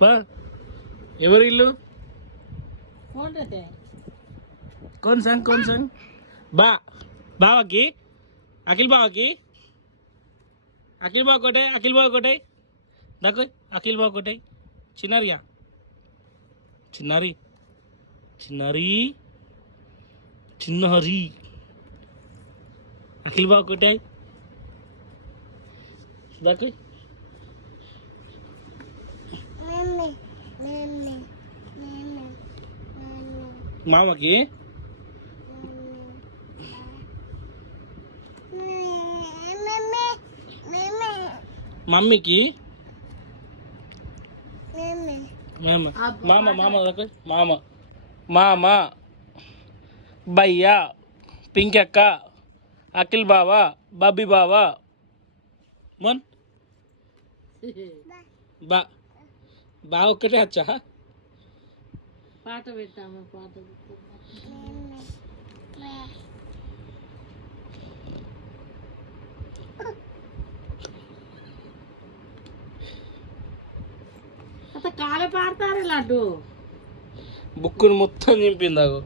బా ఎవరి ఇల్లు कौन संग बा बावाकी अखिल बाव कोटे दाखो अखिल बाव कोटे चिन्नारिया चिन्नारी चिन्नारी चिन्नारी अखिल बाव कोटे दाखो मामा की मम्मी की मामा मामा मामा मामा मामा भैया पिंकी अक्का अखिल बावा बब्बी बावा मन बा बा ఒక్కటే వచ్చా పాట పెట్టాము పాట కాలే పాడతారు లడ్డు బుక్కును మొత్తం నింపిందాగు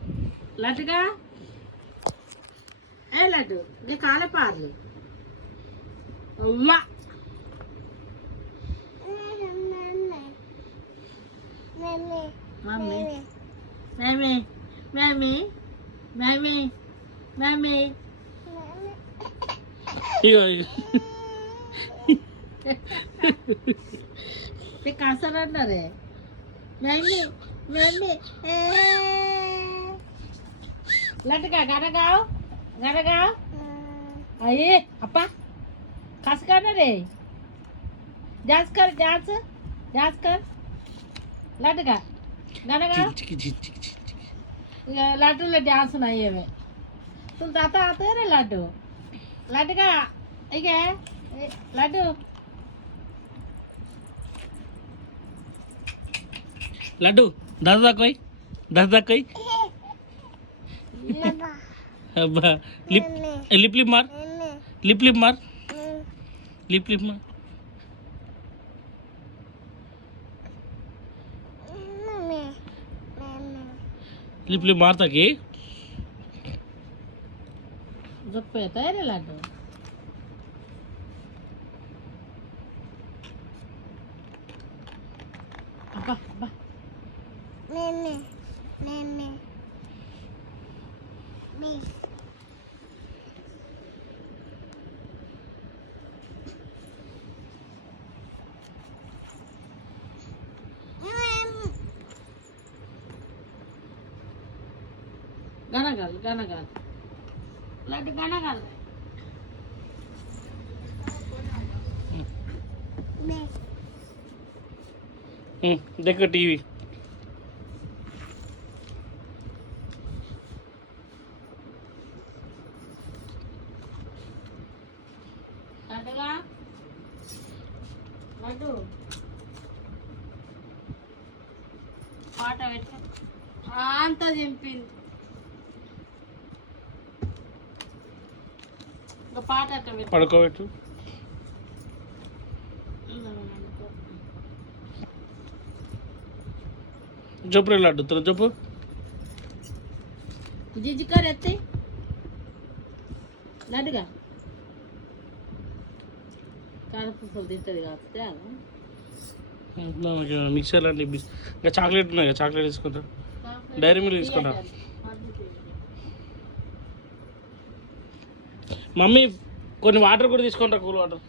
లడ్డుగా ఏ లడ్డు నీ కాలే పాడలు అవ్వా mummy mummy mummy mummy mummy ఇగో ते कसं रडणार आहे मम्मी मम्मी लटका गाणं गाव आई अप्पा कसं करणार आहे जास्त कर लटका गाणं गाव लाटूला डान्स नाही आहे तुमचं आता रे लाटू लटका ठीक आहे लाटू लड्डू दादा कोई लिप लिप लिप मार लिप लिप मार लिप लिप मार लिप लिप मारता की झोप येत रे लड्डू अब्बा अब्बा Meme, meme, me. गाना gal. Ladu गाना gal. Me. देखो टीवी పాట పెట్టు అంతా చింపింది ఇంకా పాట అట్ట పెట్టు పడుకోబెట్టు జొప్పు లడ్డు తన జొప్పు జిజికర్ ఎత్తే లడ్డుగా కారపూసలు తింటుంది కాబట్టి మిక్సర్ లాంటి ఇంకా చాక్లెట్ ఉన్నాయి కదా చాక్లెట్ తీసుకుంటా డైరీ మిల్క్ తీసుకుంటా మమ్మీ కొన్ని వాటర్ కూడా తీసుకుంటా కూల్ వాటర్